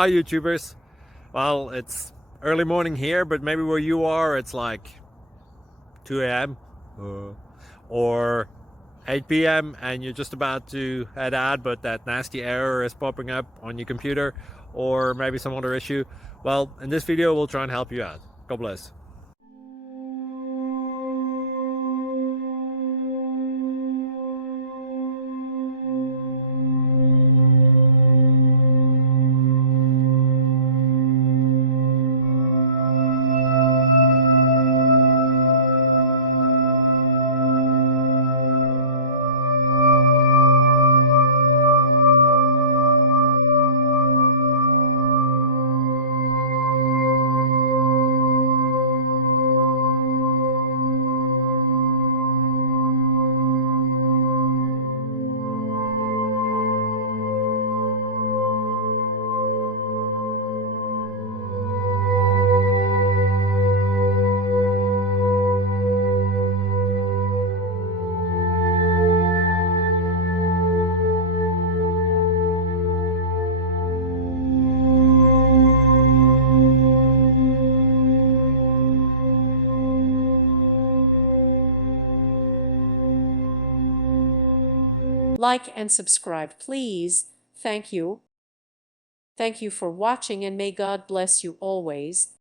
Hi YouTubers. Well, it's early morning here, but maybe where you are it's like 2 a.m. Or 8 p.m. and you're just about to head out, but that nasty error is popping up on your computer, or maybe some other issue. Well, in this video we'll try and help you out. God bless. Like and subscribe, please. Thank you. Thank you for watching, and may God bless you always.